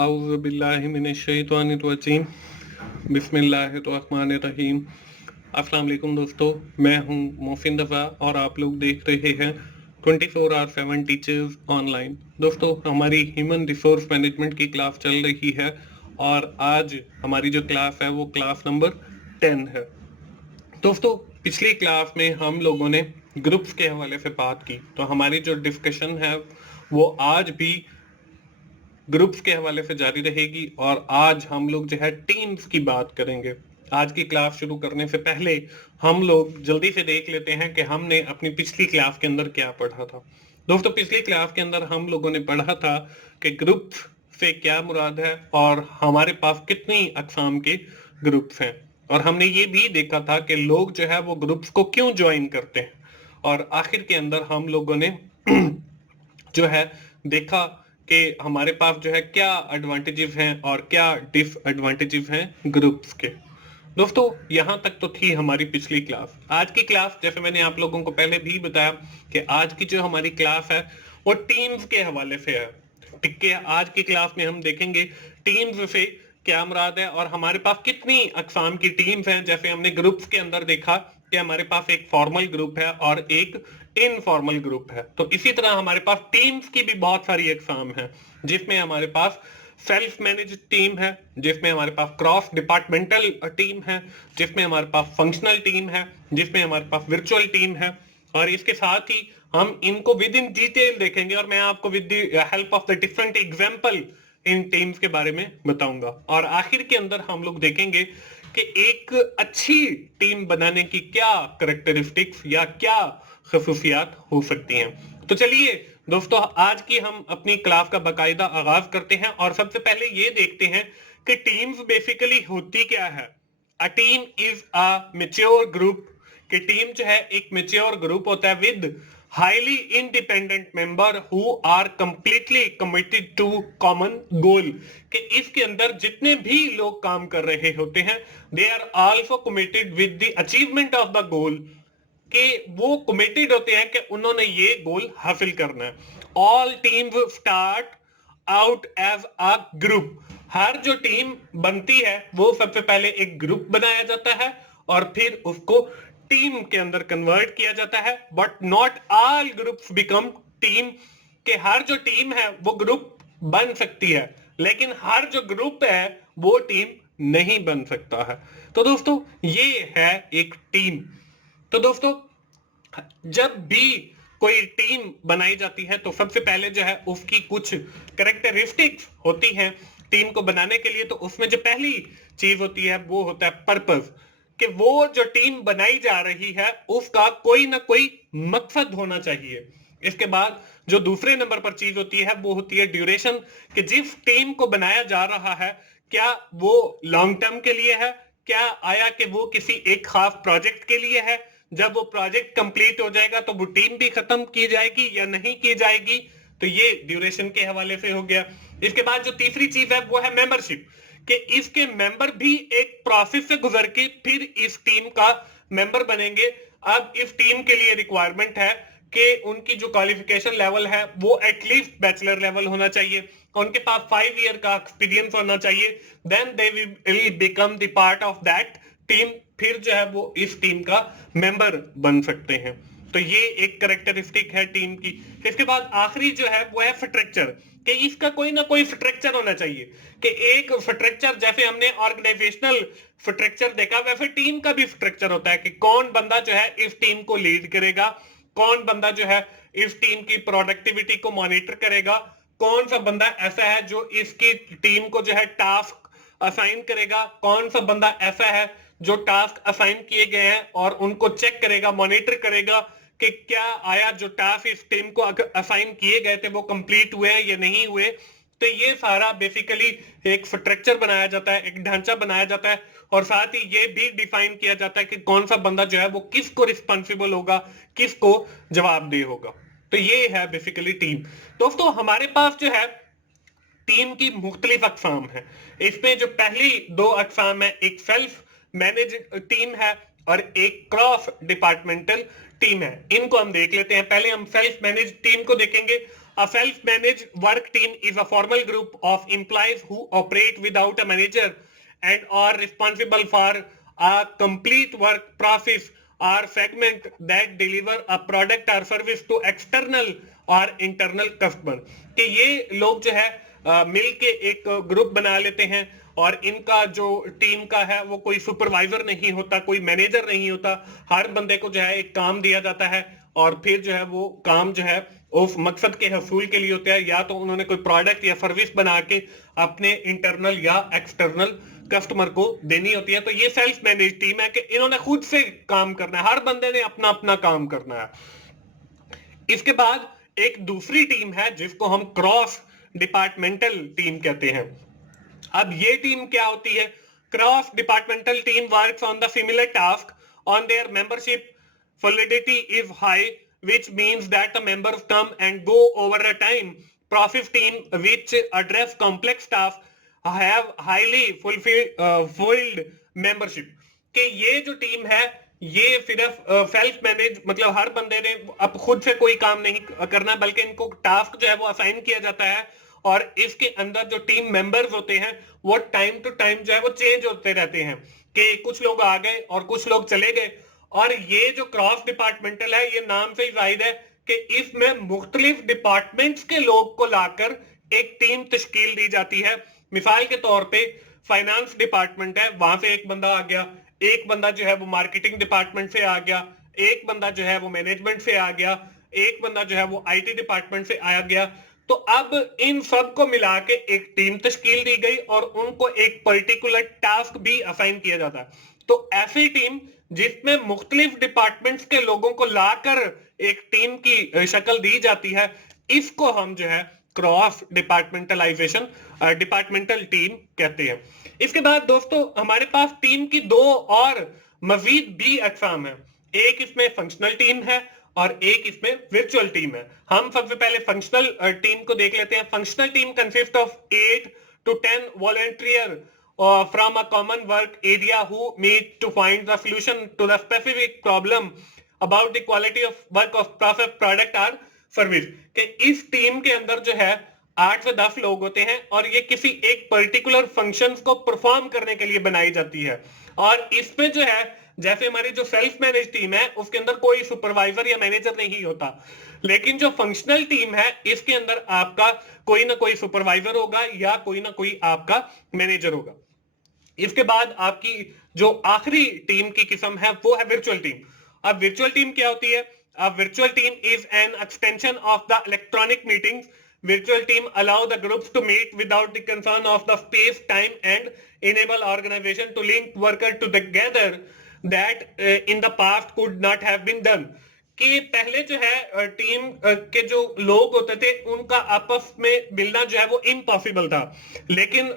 आऊज़ु बिल्लाहि मिनश्शैतानिर्रजीम बिस्मिल्लाहिर्रहमानिर्रहीम। अस्सलाम वालेकुम दोस्तों, मैं हूं मोहसिन रज़ा और आप लोग देख रहे हैं 24/7 टीचर्स ऑनलाइन। दोस्तों, हमारी ह्यूमन रिसोर्स मैनेजमेंट की क्लास चल रही है और आज हमारी जो क्लास है वो क्लास नंबर 10 है। दोस्तों, पिछली क्लास में हम लोगों ने ग्रुप्स के हवाले से बात की, तो हमारी जो डिस्कशन है वो आज भी ग्रुप्स के हवाले से जारी रहेगी और आज हम लोग जो है टीम्स की बात करेंगे। आज की क्लास शुरू करने से पहले हम लोग जल्दी से देख लेते हैं कि हमने अपनी पिछली क्लास के अंदर क्या पढ़ा था। दोस्तों, पिछली क्लास के अंदर हम लोगों ने पढ़ा था कि ग्रुप से क्या मुराद है और हमारे पास कितनी अक़साम के ग्रुप्स हैं, और हमने ये भी देखा था कि लोग जो है वो ग्रुप्स को क्यों ज्वाइन करते हैं, और आखिर के अंदर हम लोगों ने जो है देखा कि हमारे पास जो है क्या एडवांटेजेस हैं और क्या डिसएडवांटेजेस हैं ग्रुप्स के। दोस्तों, यहाँ तक तो थी हमारी पिछली क्लास। आज की क्लास, जैसे मैंने आप लोगों को पहले भी बताया कि आज की जो हमारी क्लास है वो टीम्स के हवाले से है। ठीक है, आज की क्लास में हम देखेंगे टीम्स से क्या मुराद है और हमारे पास कितनी अक़साम की टीम्स हैं। जैसे हमने ग्रुप्स के अंदर देखा कि हमारे पास एक फॉर्मल ग्रुप है और एक इनफॉर्मल ग्रुप है, तो इसी तरह हमारे पास टीम्स की भी बहुत सारी अक़साम है, जिसमें हमारे पास सेल्फ मैनेज टीम है, जिसमें हमारे पास क्रॉस डिपार्टमेंटल टीम है, जिसमें हमारे पास फंक्शनल टीम है, जिसमें हमारे पास वर्चुअल टीम है, और इसके साथ ही हम इनको विद इन डिटेल देखेंगे और मैं आपको with the help of the different example in teams के बारे में बताऊंगा। और आखिर के अंदर हम लोग देखेंगे कि एक अच्छी टीम बनाने की क्या कैरेक्टरिस्टिक्स या क्या खसूसियात हो सकती हैं। तो चलिए दोस्तों, आज की हम अपनी क्लास का बाकायदा आगाज करते हैं और सबसे पहले ये देखते हैं कि टीम्स बेसिकली होती क्या है। A team is a mature group. कि टीम जो है एक मैच्योर ग्रुप होता है with highly independent member who are completely committed to common goal. कि इसके अंदर जितने भी लोग काम कर रहे होते हैं they are also committed with the achievement of the goal, कि वो कमिटेड होते हैं कि उन्होंने ये गोल हासिल करना है। All teams start out as a group. हर जो टीम बनती है वो सबसे पहले एक ग्रुप बनाया जाता है और फिर उसको टीम के अंदर कन्वर्ट किया जाता है। But not all groups become team. के हर जो टीम है वो ग्रुप बन सकती है, लेकिन हर जो ग्रुप है वो टीम नहीं बन सकता है। तो दोस्तों, ये है एक टीम। तो दोस्तों, जब भी कोई टीम बनाई जाती है तो सबसे पहले जो है उसकी कुछ कैरेक्टरिस्टिक्स होती हैं टीम को बनाने के लिए। तो उसमें जो पहली चीज होती है वो होता है पर्पस। कि वो जो टीम बनाई जा रही है उसका कोई ना कोई मकसद होना चाहिए। इसके बाद जो दूसरे नंबर पर चीज होती है वो होती है ड्यूरेशन। कि जिस टीम को बनाया जा रहा है क्या वो लॉन्ग टर्म के लिए है, क्या आया कि वो किसी एक खास प्रोजेक्ट के लिए है। जब वो प्रोजेक्ट कंप्लीट हो जाएगा तो वो टीम भी खत्म की जाएगी या नहीं की जाएगी। तो ये ड्यूरेशन के हवाले से हो गया। इसके बाद जो तीसरी चीज है वो है मेंबरशिप। कि इसके मेंबर भी एक प्रोसेस से गुजर के फिर इस टीम का मेंबर बनेंगे। अब इस टीम के लिए रिक्वायरमेंट है कि उनकी जो क्वालिफिकेशन लेवल है वो एटलीस्ट बैचलर लेवल होना चाहिए, उनके पास 5 ईयर का एक्सपीरियंस होना चाहिए। Then they will become the part of that team. फिर जो है वो इस टीम का मेंबर बन सकते हैं। तो ये एक कैरेक्टरिस्टिक है टीम की। इसके बाद आखिरी जो है वो है स्ट्रक्चर। कि इसका कोई ना कोई स्ट्रक्चर होना चाहिए। कि एक स्ट्रक्चर, जैसे हमने ऑर्गेनाइजेशनल स्ट्रक्चर देखा वैसे टीम का भी स्ट्रक्चर होता है कि कौन बंदा जो है इस टीम को लीड करेगा, कौन बंदा जो है इस टीम की प्रोडक्टिविटी को मॉनिटर करेगा, कौन सा बंदा ऐसा है जो इसकी टीम को जो है टास्क असाइन करेगा, कौन सा बंदा ऐसा है जो टास्क असाइन किए गए हैं और उनको चेक करेगा, मॉनिटर करेगा कि क्या आया जो टास्क इस टीम को असाइन किए गए थे वो कंप्लीट हुए हैं या नहीं हुए। तो ये सारा बेसिकली एक स्ट्रक्चर बनाया जाता है, एक ढांचा बनाया जाता है, और साथ ही ये भी डिफाइन किया जाता है कि कौन सा बंदा जो है वो किसको रिस्पॉन्सिबल होगा, किसको जवाबदेह होगा। तो ये है बेसिकली टीम। दोस्तों, हमारे पास जो है टीम की मुख्तलिफ अकसाम है। इसमें जो पहली दो अकसाम है, एक सेल्फ मैनेज टीम है और एक क्रॉस डिपार्टमेंटल टीम है, इनको हम देख लेते हैं। पहले हम सेल्फ मैनेज टीम को देखेंगे। A self-managed work team is a formal group of employees who operate without a manager and are responsible for a complete work process or segment that deliver a product or service to external or internal customer। कि ये लोग जो है मिल के एक group बना लेते हैं और इनका जो टीम का है वो कोई सुपरवाइजर नहीं होता, कोई मैनेजर नहीं होता। हर बंदे को जो है एक काम दिया जाता है और फिर जो है वो काम जो है उस मकसद के हसूल के लिए होता है, या तो उन्होंने कोई प्रोडक्ट या सर्विस बना के अपने इंटरनल या एक्सटर्नल कस्टमर को देनी होती है। तो ये सेल्फ मैनेज टीम है कि इन्होंने खुद से काम करना है, हर बंदे ने अपना अपना काम करना है। इसके बाद एक दूसरी टीम है जिसको हम क्रॉस डिपार्टमेंटल टीम कहते हैं। अब ये टीम क्या होती है? Cross departmental team works on the similar task on their membership validity is high, which means that the members come and go over a time. Process team which address complex tasks have highly fulfilled membership। कि ये जो team है ये सिर्फ self manage, मतलब हर बंदे ने अब खुद से कोई काम नहीं करना, बल्कि इनको टास्क जो है वो असाइन किया जाता है और इसके अंदर जो टीम मेंबर्स होते हैं वो टाइम टू टाइम जो है वो चेंज होते रहते हैं कि कुछ लोग आ गए और कुछ लोग चले गए। और ये जो क्रॉस डिपार्टमेंटल है ये नाम से ही जाहिर है कि इसमें मुख्तलिफ डिपार्टमेंट्स के लोग को लाकर एक टीम तश्कील दी जाती है। मिसाल के तौर पे फाइनेंस डिपार्टमेंट है, वहां से एक बंदा आ गया, एक बंदा जो है वो मार्केटिंग डिपार्टमेंट से आ गया, एक बंदा जो है वो मैनेजमेंट से आ गया, एक बंदा जो है वो आईटी डिपार्टमेंट से आ गया। तो अब इन सब को मिला के एक टीम तश्कील दी गई और उनको एक पर्टिकुलर टास्क भी असाइन किया जाता है। तो ऐसी टीम जिसमें मुख्तलिफ डिपार्टमेंट्स के लोगों को लाकर एक टीम की शक्ल दी जाती है, इसको हम जो है क्रॉस डिपार्टमेंटलाइजेशन डिपार्टमेंटल टीम कहते हैं। इसके बाद दोस्तों हमारे पास टीम की दो और मजीद भी अकसाम है। एक इसमें फंक्शनल टीम है और एक इसमें वर्चुअल टीम है। हम सबसे पहले फंक्शनल टीम को देख लेते हैं। Functional team consist of 8 to 10 volunteer from a common work area who meet to find the solution to the specific problem about the quality of work of process product or service। कि इस team के अंदर जो है 8 से 10 लोग होते हैं और ये किसी एक पर्टिकुलर फंक्शंस को परफॉर्म करने के लिए बनाई जाती है। और इसमें जो है जैसे हमारी जो सेल्फ मैनेज टीम है उसके अंदर कोई सुपरवाइजर या मैनेजर नहीं होता, लेकिन जो फंक्शनल टीम है इसके अंदर आपका कोई ना कोई सुपरवाइजर होगा या कोई ना कोई आपका मैनेजर होगा। इसके बाद आपकी जो आखिरी टीम की किस्म है वो है वर्चुअल टीम। अब वर्चुअल टीम क्या होती है? अब virtual team is an extension of the electronic meetings. Virtual team allow the groups to meet without the concern of the space, time and enable organization to link workers together that in the past could not have been done। कि पहले जो है team के जो लोग होते थे उनका आपस में मिलना जो है वो इम्पॉसिबल था, लेकिन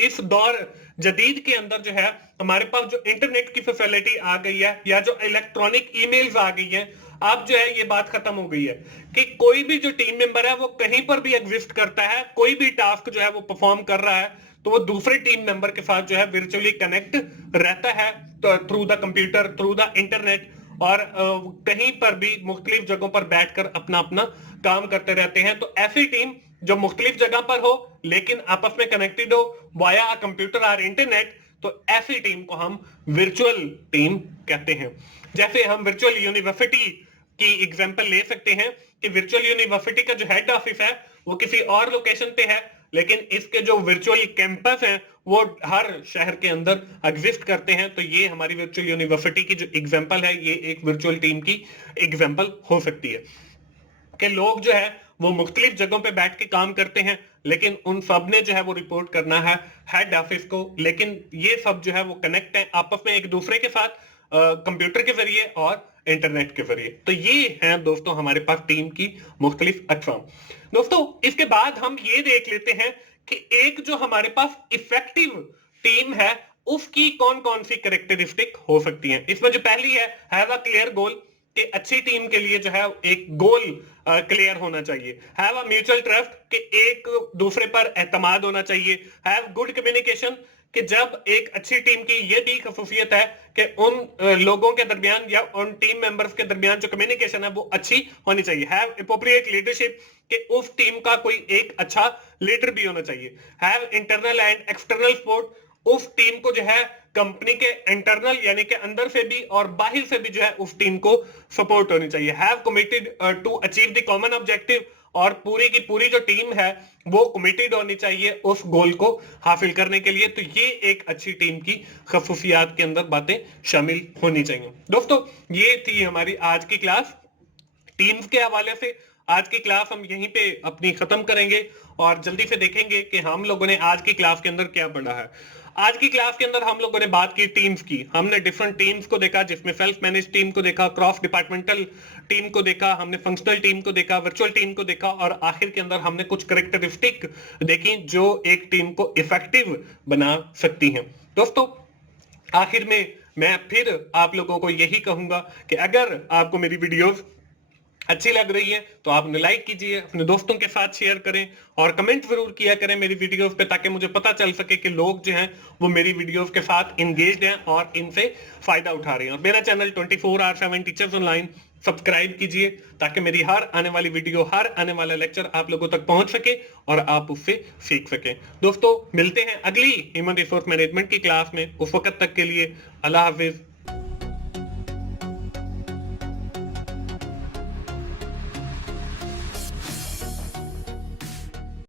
इस दौर जदीद के अंदर जो है हमारे पास जो इंटरनेट की फैसिलिटी आ गई है या जो इलेक्ट्रॉनिक ईमेल्स आ गई हैं, अब जो है ये बात खत्म हो गई है कि कोई भी जो टीम मेंबर है वो कहीं पर भी एग्जिस्ट करता है, कोई भी टास्क जो है वो परफॉर्म कर रहा है तो वो दूसरे टीम मेंबर के साथ जो है वर्चुअली कनेक्ट रहता है तो through the computer, through the internet, और कहीं पर भी मुख्तलिफ जगहों पर बैठकर अपना अपना काम करते रहते हैं। तो ऐसी टीम जो मुख्तलिफ जगह पर हो लेकिन आपस में कनेक्टेड हो वाया कंप्यूटर और इंटरनेट, तो ऐसी टीम को हम वर्चुअल टीम कहते हैं। जैसे हम वर्चुअल यूनिवर्सिटी की एग्जांपल ले सकते हैं कि वर्चुअल यूनिवर्सिटी का जो हेड ऑफिस है वो किसी और लोकेशन पे है, लेकिन इसके जो वर्चुअल कैंपस हैं वो हर शहर के अंदर एग्जिस्ट करते हैं। तो ये हमारी वर्चुअल यूनिवर्सिटी की जो एग्जांपल है ये एक वर्चुअल टीम की एग्जांपल हो सकती है कि लोग जो है वो मुख्तलिफ जगहों पे बैठ के काम करते हैं लेकिन उन सब ने जो है वो रिपोर्ट करना है हेड ऑफिस को, लेकिन ये सब जो है वो कनेक्ट है आपस में एक दूसरे के साथ कंप्यूटर के जरिए और इंटरनेट के जरिए। तो ये हैं दोस्तों हमारे पास टीम की मुख्तलिफ अक़साम। दोस्तों इसके बाद हम ये देख लेते हैं कि एक जो हमारे पास इफेक्टिव टीम है उसकी कौन कौन सी कैरेक्टरिस्टिक हो सकती हैं। इसमें जो पहली है हैव अ क्लियर गोल, कि अच्छी टीम के लिए जो है एक गोल क्लियर होना चाहिए। हैव अ म्यूचुअल ट्रस्ट, कि एक दूसरे पर एतमाद होना चाहिए। हैव गुड कम्युनिकेशन, कि जब एक अच्छी टीम की ये भी खसूसियत है कि उन लोगों के दरमियान या उन टीम मेंबर्स के दरमियान जो कम्युनिकेशन है वो अच्छी होनी चाहिए। हैव एप्रोप्रिएट लीडरशिप, कि उस टीम का कोई एक अच्छा लीडर भी होना चाहिए। Have internal and external support, उस टीम को जो है कंपनी के इंटरनल यानी कि अंदर से भी और बाहर से भी जो है उस टीम को सपोर्ट होनी चाहिए। Have committed to achieve the common objective, और पूरी की पूरी जो टीम है वो कमिटेड होनी चाहिए उस गोल को हासिल करने के लिए। तो ये एक अच्छी टीम की खसूसियात के अंदर बातें शामिल होनी चाहिए। दोस्तों ये थी हमारी आज की क्लास टीम्स के हवाले से। आज की क्लास हम यहीं पे अपनी खत्म करेंगे और जल्दी से देखेंगे कि हम लोगों ने आज की क्लास के अंदर क्या पढ़ा है। आज की क्लास के अंदर हम लोगों ने बात की टीम्स की। हमने डिफरेंट टीम्स को देखा, जिसमें सेल्फ मैनेज टीम को देखा, क्रॉस डिपार्टमेंटल टीम को देखा, हमने फंक्शनल टीम को देखा, वर्चुअल टीम को देखा, और आखिर के अंदर हमने कुछ कैरेक्टरिस्टिक देखी जो एक टीम को इफेक्टिव बना सकती हैं। दोस्तों आखिर में मैं फिर आप लोगों को यही कहूंगा कि अगर आपको मेरी वीडियोस अच्छी लग रही है तो आपने लाइक कीजिए, अपने दोस्तों के साथ शेयर करें और कमेंट जरूर किया करें मेरी वीडियोस पे, ताकि मुझे पता चल सके कि लोग जो हैं वो मेरी वीडियोस के साथ इंगेज्ड हैं और इनसे फायदा उठा रहे हैं। और मेरा चैनल 24/7 टीचर्स ऑनलाइन सब्सक्राइब कीजिए ताकि मेरी हर आने वाली वीडियो, हर आने वाला लेक्चर आप लोगों तक पहुंच सके और आप उससे सीख सकें। दोस्तों मिलते हैं अगली ह्यूमन रिसोर्स मैनेजमेंट की क्लास में। उस वक्त तक के लिए अल्लाह हाफिज।